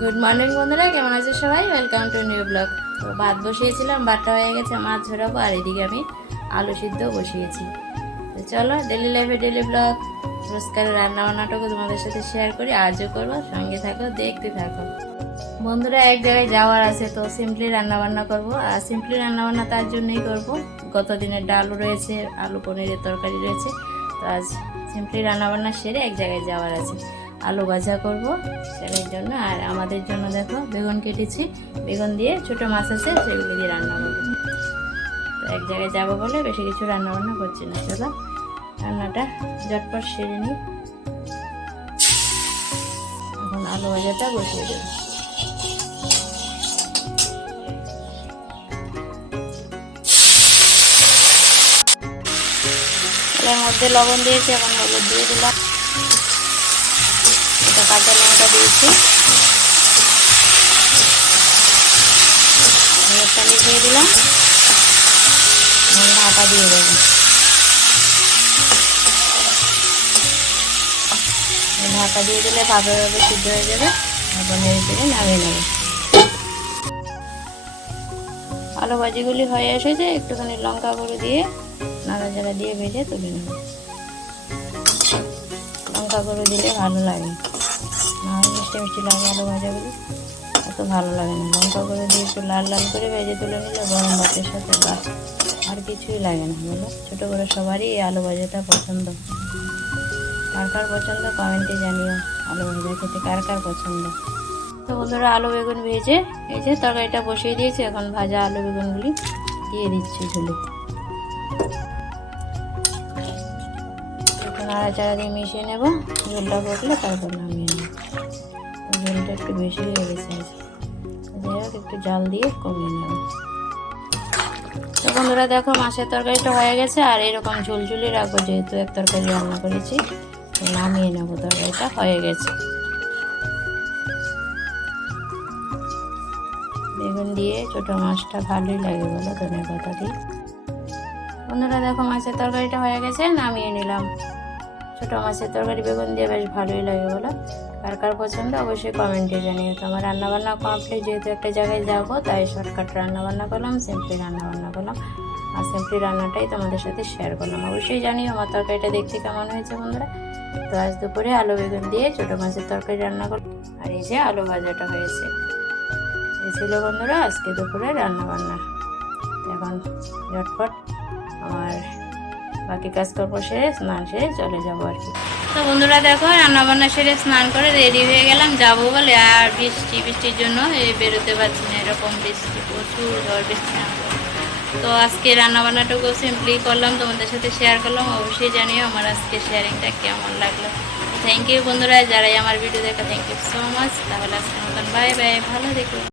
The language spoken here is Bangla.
গুড মর্নিং বন্ধুরা। কেমন আছে সবাই? ওয়েলকাম টু নিউ ব্লগ তো ভাত বসিয়েছিলাম, ভাতটা হয়ে গেছে, মাছ ঝরাবো আর এদিকে আমি আলু সিদ্ধ বসিয়েছি। তো চলো ডেলি লাইফে ডেলি ব্লগ রোজকার রান্না বান্নাটুকু তোমাদের সাথে শেয়ার করি, আজও করব, সঙ্গে থাকো, দেখতে থাকো। বন্ধুরা, এক জায়গায় যাওয়ার আছে, তো সিম্পলি রান্না বান্না করব। আর সিম্পলি রান্না বান্না তার জন্যই করব। গত দিনের ডালও রয়েছে, আলু পনিরের তরকারি রয়েছে। তো আজ সিম্পলি রান্না বান্না সেরে এক জায়গায় যাওয়ার আছে। আলু ভাজা করব সেটার জন্য। আর আমাদের জন্য দেখো বেগুন কেটেছি। বেগুন দিয়ে ছোট মাছ আছে, সেগুলো দিয়ে রান্না করব। তো এক জায়গায় যাব বলে বেশি কিছু রান্না বান্না করছি না। চলো, রান্নাটা ঝটপট সেরে নিই। এখন আলু ভাজাটা বসিয়ে দেবো। মধ্যে লবণ দিয়েছি, এখন হলুদ দিয়ে দিলাম। এটা কাঁচা লঙ্কা দিয়েছি। হলুদটা মিশিয়ে দিলাম এখন ঢাকা দিয়ে দেবো। ঢাকা দিয়ে দিলে ভাবে সিদ্ধ হয়ে যাবে। তারপর নেড়ে চেড়ে নামিয়ে নেবে। আলু ভাজিগুলি হয়ে এসেছে। একটুখানি লঙ্কা গুঁড়ো দিয়ে নাড়াচাড়া দিয়ে ভেজে তুলে নেব। লঙ্কা গুঁড়ো দিলে ভালো লাগে। না মিষ্টি মিষ্টি লাগে আলু ভাজাগুলি অত ভালো লাগে না। লঙ্কা গুঁড়ো দিয়ে একটু লাল লাল করে ভেজে তুলে নিলে গরম ভাতের সাথে বাস আর কিছুই লাগে না, বলো? ছোটো করে সবারই এই আলু ভাজাটা পছন্দ। কার কার পছন্দ কমেন্টে জানিও, আলু ভাজা খেতে কার কার পছন্দ? তো বন্ধুরা, আলু বেগুন ভেজে যে তরকারিটা বসিয়ে দিয়েছি, এখন ভাজা আলু বেগুনগুলি দিয়ে দিচ্ছি ঝুলে। নাড়াচাড়া দিয়ে মিশিয়ে নেব। ঝোলটা ফুটলে তারপর নামিয়ে নেব। ঝোলটা একটু বেশি হয়ে গেছে যাই হোক, একটু জাল দিয়ে কমিয়ে নেব। তো বন্ধুরা, দেখো মাছের তরকারিটা হয়ে গেছে, আর এরকম ঝুলঝুলি রাখব যেহেতু এক তরকারি রান্না করেছি নামিয়ে নেব তরকারিটা, হয়ে গেছে। বেগুন দিয়ে ছোটো মাছটা ভালোই লাগে বলো, ধনে পাতা দিয়ে। বন্ধুরা, দেখো মাছের তরকারিটা হয়ে গেছে, নামিয়ে নিলাম। ছোটো মাছের তরকারি, বেগুন দিয়ে বেশ ভালোই লাগে বলো। কার কার পছন্দ অবশ্যই কমেন্টে জানিয়ে তো আমার রান্নাবান্না কমপ্লিট যেহেতু একটা জায়গায় যাব, তাই শর্টকাট রান্নাবান্না করলাম সিম্পলি রান্নাবান্না করলাম। আর সিম্পলি রান্নাটাই তোমাদের সাথে শেয়ার করলাম। অবশ্যই জানিও আমার তরকারিটা দেখতে কেমন হয়েছে বন্ধুরা। তো আজ দুপুরে আলু, বেগুন দিয়ে ছোটো মাছের তরকারি রান্না করলাম। আর এই যে আলু ভাজাটা হয়েছে। এই ছিল বন্ধুরা আজকে দুপুরে রান্নাবান্না। এখন ঝটপট আমার বাকি কাজকর্ম সেরে স্নান সেরে চলে যাব আর কি। তো বন্ধুরা দেখো রান্না বান্না সেরে স্নান করে রেডি হয়ে গেলাম। যাব বলে আর বৃষ্টি, বৃষ্টির জন্য বেরোতে পারছি না। এরকম বৃষ্টি, প্রচুর ঝড় বৃষ্টি। তো আজকে রান্না বান্নাটুকু সিম্পলি করলাম, তোমাদের সাথে শেয়ার করলাম। অবশ্যই জানিও আমার আজকে শেয়ারিংটা কেমন লাগল। থ্যাংক ইউ বন্ধুরা, যারাই আমার ভিডিও দেখা থ্যাংক ইউ সো মাচ তাহলে আজকের মতন বাই বাই ভালো দেখো